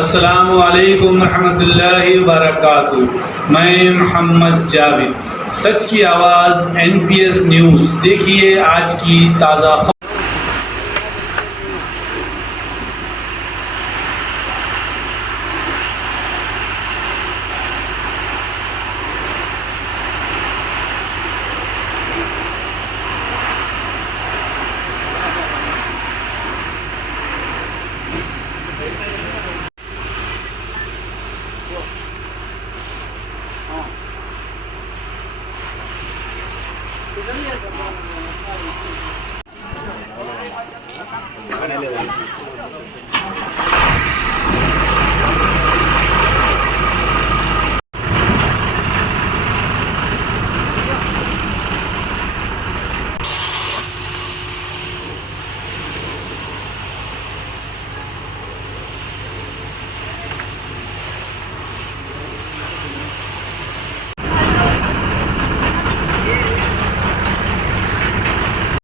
अस्सलामु अलैकुम रहमतुल्लाहि व बरकातुहू। मैं मोहम्मद जावेद, सच की आवाज़ NPS न्यूज़। देखिए आज की ताज़ा खबर। Ano